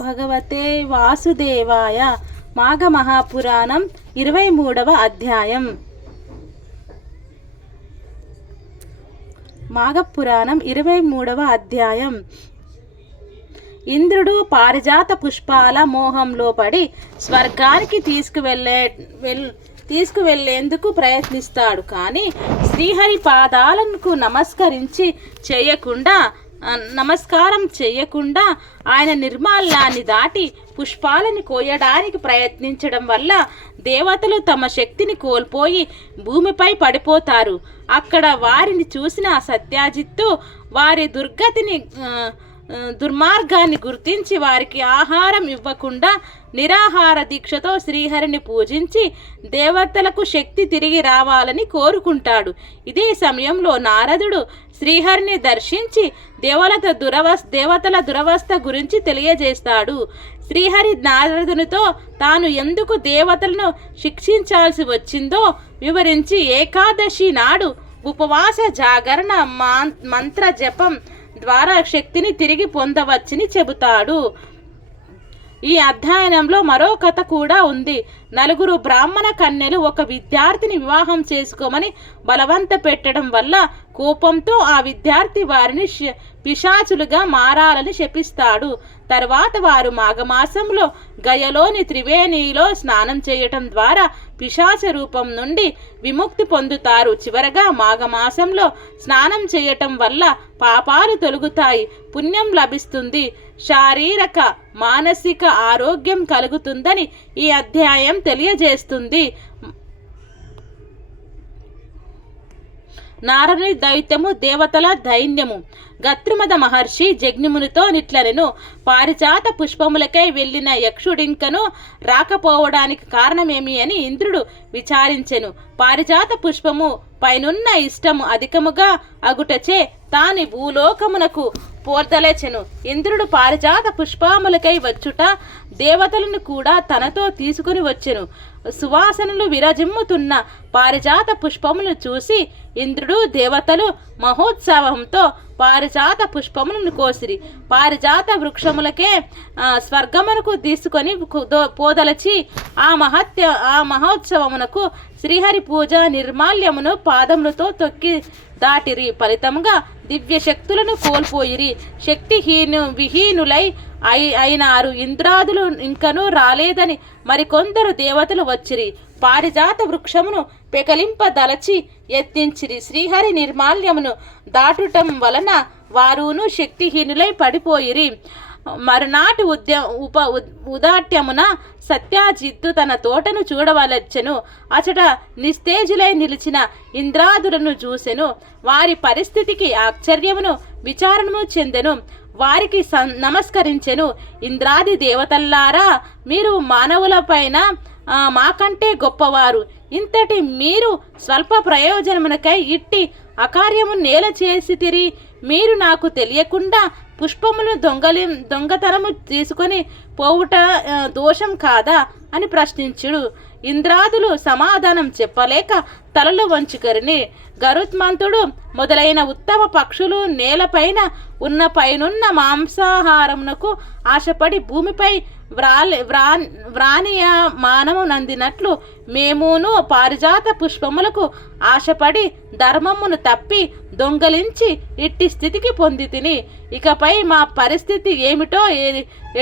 భగవతే వాసుదేవాయ. మాఘ మహాపురాణం 23వ అధ్యాయం. మాఘపురాణం 23వ అధ్యాయం. ఇంద్రుడు పారిజాత పుష్పాల మోహంలో పడి స్వర్గానికి తీసుకువెళ్లేందుకు ప్రయత్నిస్తాడు. కానీ శ్రీహరి పాదాలకు నమస్కారం చేయకుండా ఆయన నిర్మాల్యాన్ని దాటి పుష్పాలను కోయడానికి ప్రయత్నించడం వల్ల దేవతలు తమ శక్తిని కోల్పోయి భూమిపై పడిపోతారు. అక్కడ వారిని చూసిన సత్యజిత్తు వారి దుర్మార్గాన్ని గుర్తించి వారికి ఆహారం ఇవ్వకుండా నిరాహార దీక్షతో శ్రీహరిని పూజించి దేవతలకు శక్తి తిరిగి రావాలని కోరుకుంటాడు. ఇదే సమయంలో నారదుడు శ్రీహరిని దర్శించి దేవతల దురవస్థ గురించి తెలియజేస్తాడు. శ్రీహరి నారదునితో తాను ఎందుకు దేవతలను శిక్షించాల్సి వచ్చిందో వివరించి ఏకాదశి నాడు ఉపవాస జాగరణ మంత్ర జపం ద్వారా శక్తిని తిరిగి పొందవచ్చని చెబుతాడు. ఈ అధ్యయనంలో మరో కథ కూడా ఉంది. 4 బ్రాహ్మణ కన్యలు ఒక విద్యార్థిని వివాహం చేసుకోమని బలవంత పెట్టడం వల్ల కోపంతో ఆ విద్యార్థి వారిని పిశాచులుగా మారాలని శపిస్తాడు. తర్వాత వారు మాఘమాసంలో గయలోని త్రివేణిలో స్నానం చేయటం ద్వారా పిశాచ రూపం నుండి విముక్తి పొందుతారు. చివరగా మాఘమాసంలో స్నానం చేయటం వల్ల పాపాలు తొలగుతాయి, పుణ్యం లభిస్తుంది, శారీరక మానసిక ఆరోగ్యం కలుగుతుందని ఈ అధ్యాయం తెలియజేస్తుంది. నారదుని దైత్యము, దేవతల దైన్యము. గత్రుమద మహర్షి జగ్నిమునితో నిట్లనెను. పారిజాత పుష్పములకై వెళ్ళిన యక్షుడింకను రాకపోవడానికి కారణమేమి అని ఇంద్రుడు విచారించెను. పారిజాత పుష్పము పైనున్న ఇష్టము అధికముగా అగుటచే తాని భూలోకమునకు పోర్దలచెను. ఇంద్రుడు పారిజాత పుష్పములకై వచ్చుట దేవతలను కూడా తనతో తీసుకుని వచ్చెను. సువాసనలు విరజిమ్ముతున్న పారిజాత పుష్పములను చూసి ఇంద్రుడు దేవతలు మహోత్సవంతో పారిజాత పుష్పములను కోసిరి. పారిజాత వృక్షములకే స్వర్గమునకు తీసుకొని పోదలచి ఆ మహోత్సవమునకు శ్రీహరి పూజ నిర్మాల్యమును పాదములతో తొక్కి దాటిరి. ఫలితముగా దివ్య శక్తులను కోల్పోయిరి. విహీనులై అయినారు. ఇంద్రాదులు ఇంకనూ రాలేదని మరికొందరు దేవతలు వచ్చిరి. పారిజాత వృక్షమును పెకలింపదలచి యత్నించిరి. శ్రీహరి నిర్మాల్యమును దాటుటం వలన వారును శక్తిహీనులై పడిపోయిరి. మరునాటి ఉదాట్యమున సత్యజిత్తు తన తోటను చూడవలెచ్చెను. అచట నిస్తేజులై నిలిచిన ఇంద్రాదులను చూసెను. వారి పరిస్థితికి ఆశ్చర్యమును విచారణము చెందెను. వారికి నమస్కరించెను. ఇంద్రాది దేవతల్లారా, మీరు మానవులపైన మాకంటే గొప్పవారు. ఇంతటి మీరు స్వల్ప ప్రయోజనమునకై ఇట్టి అకార్యము నేల చేసితిరి. మీరు నాకు తెలియకుండా పుష్పమును దొంగతనము తీసుకొని పోవుట దోషం కాదా అని ప్రశ్నించుడు. ఇంద్రాదులు సమాధానం చెప్పలేక తలలు వంచుకరిని. గరుత్మంతుడు మొదలైన ఉత్తమ పక్షులు నేలపైన పైనున్న మాంసాహారమునకు ఆశపడి భూమిపై మానము నందినట్లు మేమును పారిజాత పుష్పములకు ఆశపడి ధర్మమును తప్పి దొంగలించి ఇట్టి స్థితికి పొందితిని. ఇకపై మా పరిస్థితి ఏమిటో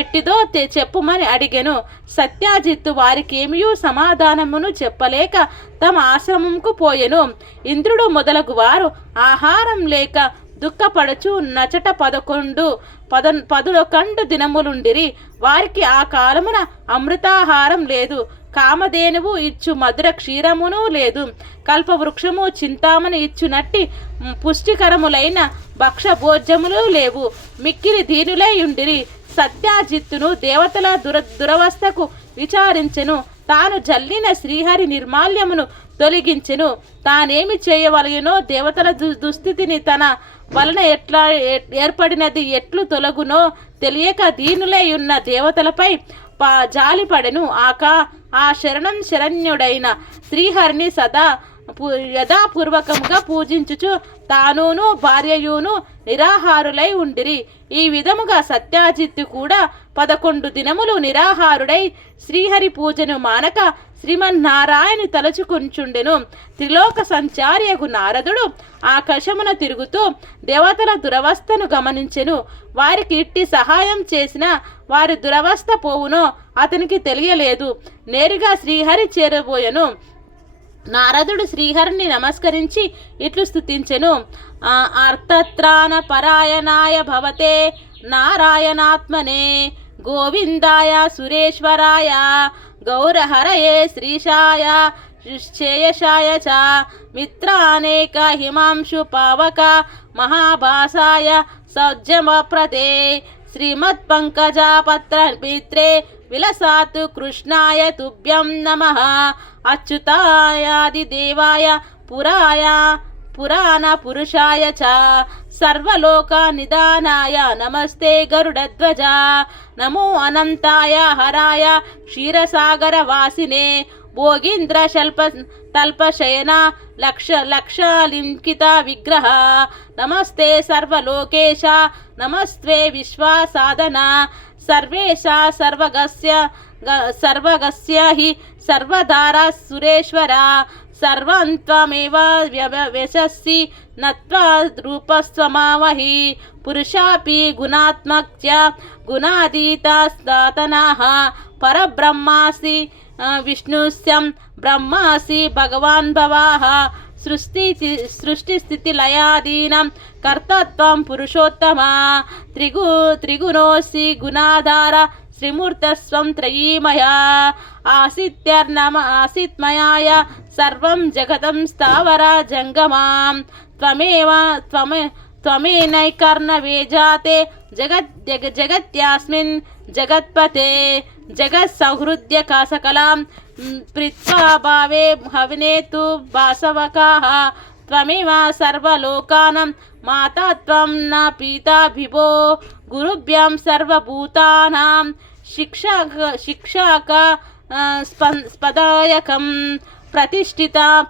ఎట్టిదో చెప్పుమని అడిగెను. సత్యజిత్తు వారికేమీ సమాధానమును చెప్పలేక తమ ఆశ్రమంకు పోయెను. ఇంద్రుడు మొదలగు వారు ఆహారం లేక దుఃఖపడుచు నచట 11 దినములుండిరి. వారికి ఆ కాలమున అమృతాహారం లేదు, కామధేనువు ఇచ్చు మధుర క్షీరమును లేదు, కల్పవృక్షము చింతామణి ఇచ్చునట్టి పుష్టికరములైన భక్ష భోజ్యములు లేవు. మిక్కిలి దీనులై ఉండిరి. సత్యజిత్తును దేవతల దురవస్థకు విచారించెను. తాను జల్లిన శ్రీహరి నిర్మాల్యమును తొలగించెను. తానేమి చేయవలయునో దేవతల దుస్థితిని తన వలన ఎట్లా ఏర్పడినది ఎట్లు తొలగునో తెలియక దీనులై ఉన్న దేవతలపై జాలిపడెను. ఆ శరణ్యుడైన శ్రీహరిని సదా యథాపూర్వకంగా పూజించుచు తానును భార్యయును నిరాహారులై ఉండిరి. ఈ విధముగా సత్యాజిత్తు కూడా 11 దినములు నిరాహారుడై శ్రీహరి పూజను మానక శ్రీమన్నారాయణి తలచుకుంచుండెను. త్రిలోక సంచారియగు నారదుడు ఆకాశమున తిరుగుతూ దేవతల దురవస్థను గమనించెను. వారికి ఇట్టి సహాయం చేసిన వారి దురవస్థ పోవునో అతనికి తెలియలేదు. నేరుగా శ్రీహరి చేరబోయెను. నారదుడు శ్రీహరిని నమస్కరించి ఇట్లు స్తుతించెను. అర్థత్రాణ పరాయణాయ భవతే నారాయణాత్మనే గోవిందాయ సురేశ్వరాయ గౌరహరయే శ్రీశాయ శ్రేయశాయ చ మిత్రానేక హిమాంశు పావక మహాభాసాయ సౌజ్జమప్రదే శ్రీమత్పంకజాపత్ర మిత్రే విలసాతు కృష్ణాయ తుభ్యం నమః అచ్యుతాయాదిదేవాయ పురాణ పురుషాయ చ సర్వలోక నిదానాయ నమస్తే గరుడధ్వజ నమో అనంతాయ హరాయ క్షీరసాగర వాసినే భోగీంద్ర తల్పశయన లక్షలింకిత విగ్రహ నమస్తే సర్వలోకేశ నమస్తే విశ్వాసాధన సర్వేశ సర్వగస్య హి సర్వధార సురేశ్వర సర్వంత్వమేవ వ్యశస్సి నత్వా రూపస్వమావహి పురుషాపి గుణాత్మక్య గుణాతీతాస్తనః పరబ్రహ్మాసి విష్ణుస్యం బ్రహ్మాసి భగవాన్ భవాః సృష్టి స్థితి లయాదీనం కర్తత్వం పురుషోత్తమ త్రిగుణోసి గుణాధార శ్రీమూర్తస్వం త్రయీమయ ఆసిత్మయాయ సర్వం జగతం స్థావర జంగమాం త్వమేనైకర్ణవేజాతే జగత్యాస్మిన్ జగత్పతే జగత్సౌహృద్య సకలాం ప్రీత్వా భావే హవినేతు వాసవకాః త్వమేవ సర్వలోకానాం మాతా త్వం న పీతా విభో గురుభ్యాం సర్వభూతానాం శిక్షాక స్పదాయకం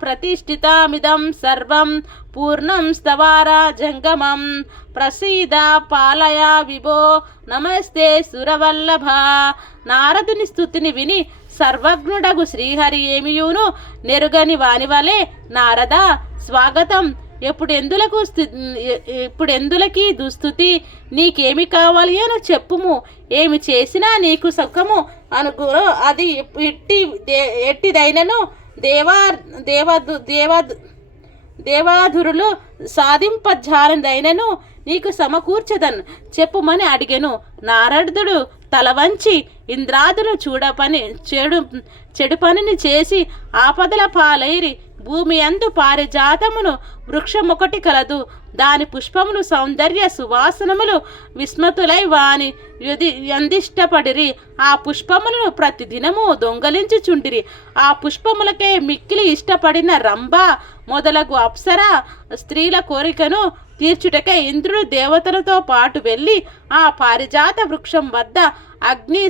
ప్రతిష్ఠితామిదం సర్వం పూర్ణం స్తవార జంగమం ప్రసీద పాలయ విభో నమస్తే సురవల్లభ. నారదుని స్తుతిని విని సర్వజ్ఞుడగు శ్రీహరి ఏమియును నెరుగని వానివలే నారద స్వాగతం. ఇప్పుడెందులకి దుస్థుతి? నీకేమి కావాలి అని చెప్పుము. ఏమి చేసినా నీకు సుఖము అనుకో. అది ఎట్టిదైనను దేవాధురులు సాధింపజాలదైనను నీకు సమకూర్చదన్ చెప్పుమని అడిగెను. నారదుడు తల వంచి ఇంద్రాదులు చెడు పనిని చేసి ఆపదల పాలైరి. భూమి అందు పారిజాతమును వృక్షమొకటి కలదు. దాని పుష్పములు సౌందర్య సువాసనములు విస్మతులై వాని యందిష్టపడిరి. ఆ పుష్పములను ప్రతిదినము దొంగలించుచుండిరి. ఆ పుష్పములకే మిక్కిలి ఇష్టపడిన రంభ మొదలగు అప్సర స్త్రీల కోరికను తీర్చుటకై ఇంద్రుడు దేవతలతో పాటు వెళ్ళి ఆ పారిజాత వృక్షం వద్ద అగ్ని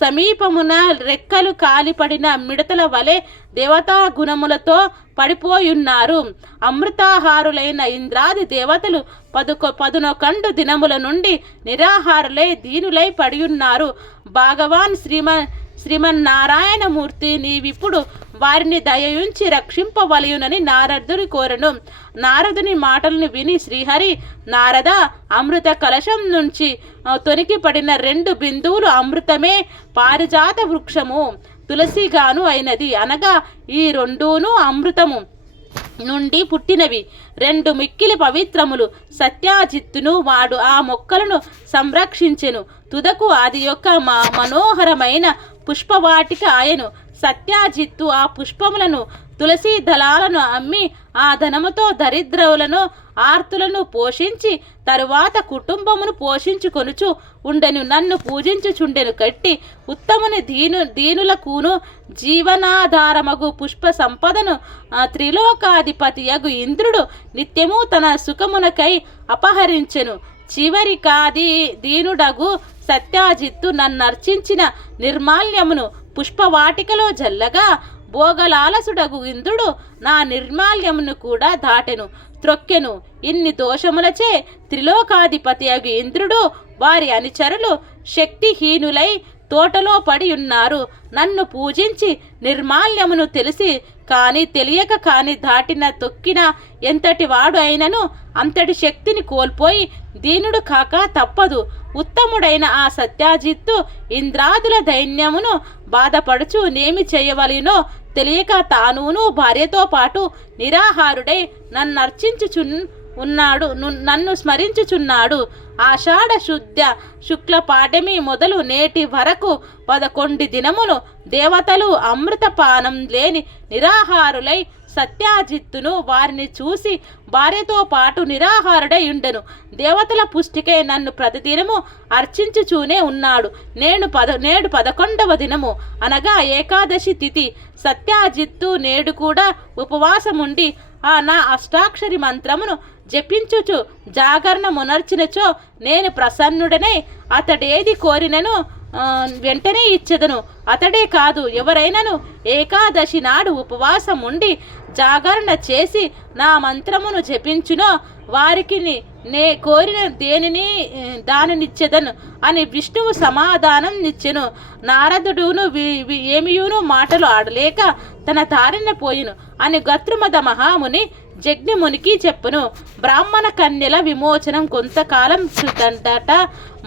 సమీపమున రెక్కలు కాలిపడిన మిడతల వలె దేవతా గుణములతో పడిపోయున్నారు. అమృతాహారులైన ఇంద్రాది దేవతలు 11 దినముల నుండి నిరాహారులై దీనులై పడియున్నారు. భగవాన్ శ్రీమన్నారాయణమూర్తి నీవిప్పుడు వారిని దయయుంచి రక్షింపవలయునని నారదుని కోరెను. నారదుని మాటలను విని శ్రీహరి, నారద, అమృత కలశం నుంచి తొనికి పడిన 2 బిందువులు అమృతమే పారిజాత వృక్షము తులసిగాను అయినది. అనగా ఈ రెండూను అమృతము నుండి పుట్టినవి. 2 మిక్కిలి పవిత్రములు. సత్యాజిత్తును వాడు ఆ మొక్కలను సంరక్షించెను. తుదకు అది యొక్క మనోహరమైన పుష్పవాటిక ఆయను. సత్యాజిత్తు ఆ పుష్పములను తులసి దళాలను అమ్మి ఆ ధనముతో దరిద్రులను ఆర్తులను పోషించి తరువాత కుటుంబమును పోషించుకొనుచు ఉండెను. నన్ను పూజించుచుండెను. కట్టి ఉత్తముని దీనులకును జీవనాధారమగు పుష్ప సంపదను త్రిలోకాధిపతియగు ఇంద్రుడు నిత్యము తన సుఖమునకై అపహరించెను. చివరికాది దీనుడగు సత్యాజిత్తు నన్నర్చించిన నిర్మాల్యమును పుష్పవాటికలో జల్లగా భోగలాలసుడగు ఇంద్రుడు నా నిర్మాల్యమును కూడా దాటెను, త్రొక్కెను. ఇన్ని దోషములచే త్రిలోకాధిపతి అగు ఇంద్రుడు వారి అనుచరులు శక్తిహీనులై తోటలో పడి ఉన్నారు. నన్ను పూజించి నిర్మాల్యమును తెలిసి కాని తెలియక కాని దాటిన తొక్కిన ఎంతటి వాడు అయినను అంతటి శక్తిని కోల్పోయి దీనుడు కాక తప్పదు. ఉత్తముడైన ఆ సత్యాజిత్తు ఇంద్రాదుల దైన్యమును బాధపడుచు నేమి చేయవలెనో తెలియక తానును భార్యతో పాటు నిరాహారుడై నన్ను స్మరించుచున్నాడు. ఆషాఢ శుక్ల పాఠమి మొదలు నేటి వరకు 11 దినములు దేవతలు అమృతపానం లేని నిరాహారులై సత్యాజిత్తును వారిని చూసి భార్యతో పాటు నిరాహారుడై ఉండెను. దేవతల పుష్టికే నన్ను ప్రతిదినము అర్చించుచూనే ఉన్నాడు. నేడు 11వ దినము అనగా ఏకాదశి తిథి. సత్యాజిత్తు నేడు కూడా ఉపవాసముండి నా అష్టాక్షరి మంత్రమును జపించుచు జాగరణ మునర్చినచో నేను ప్రసన్నుడనై అతడేది కోరినను వెంటనే ఇచ్చెదను. అతడే కాదు, ఎవరైనాను ఏకాదశి నాడు ఉపవాసం ఉండి జాగరణ చేసి నా మంత్రమును జపించునో వారికి నే కోరిన దానినిచ్చెదను అని విష్ణువు సమాధానం ఇచ్చెను. నారదుడును ఏమియును మాటలు ఆడలేక తన దారిన పోయిను అని గత్రుమద మహాముని జగ్నిమునికి చెప్పును. బ్రాహ్మణ కన్యల విమోచనం కొంతకాలం క్రితందట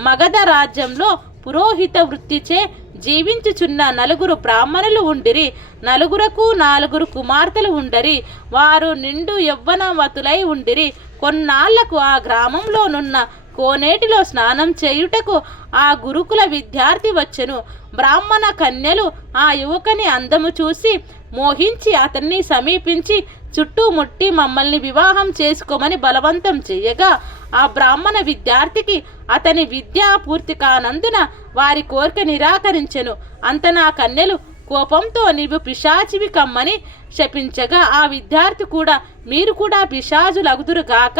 మగధ రాజ్యంలో పురోహిత వృత్తిచే జీవించుచున్న 4 బ్రాహ్మణులు ఉండిరి. 4 కుమార్తెలు ఉండరి. వారు నిండు యవ్వనవతులై ఉండిరి. కొన్నాళ్లకు ఆ గ్రామంలోనున్న కోనేటిలో స్నానం చేయుటకు ఆ గురుకుల విద్యార్థి వచ్చెను. బ్రాహ్మణ కన్యలు ఆ యువకుని అందము చూసి మోహించి అతన్ని సమీపించి చుట్టుముట్టి మమ్మల్ని వివాహం చేసుకోమని బలవంతం చేయగా ఆ బ్రాహ్మణ విద్యార్థికి అతని విద్యా పూర్తి కానందున వారి కోరిక నిరాకరించెను. అంత నా కన్యలు కోపంతో నీవు పిశాచివి కమ్మని శపించగా ఆ విద్యార్థి కూడా మీరు కూడా పిశాచులగుదురుగాక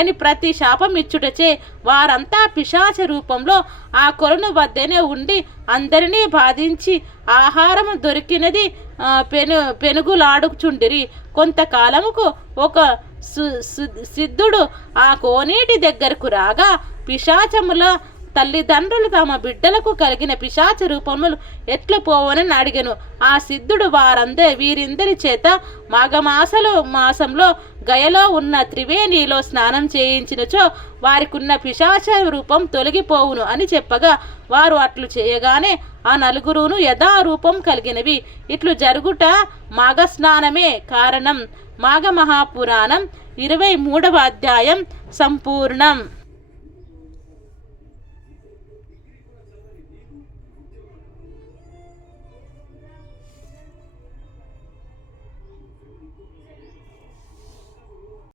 అని ప్రతి శాపం ఇచ్చుటచే వారంతా పిశాచ రూపంలో ఆ కొలను వద్దనే ఉండి అందరినీ బాధించి ఆహారము దొరికినది పెనుగులాడుచుండిరి. కొంతకాలముకు ఒక సిద్ధుడు ఆ కోనేటి దగ్గరకు రాగా పిశాచముల తల్లిదండ్రులు తమ బిడ్డలకు కలిగిన పిశాచ రూపములు ఎట్లు పోవనని అడిగెను. ఆ సిద్ధుడు వీరిందరి చేత మాసంలో గయలో ఉన్న త్రివేణిలో స్నానం చేయించినచో వారికున్న పిశాచ రూపం తొలగిపోవును అని చెప్పగా వారు అట్లు చేయగానే ఆ 4 యథారూపం కలిగినవి. ఇట్లు జరుగుట మాఘ స్నానమే కారణం. మాఘ మహాపురాణం 23వ అధ్యాయం సంపూర్ణం.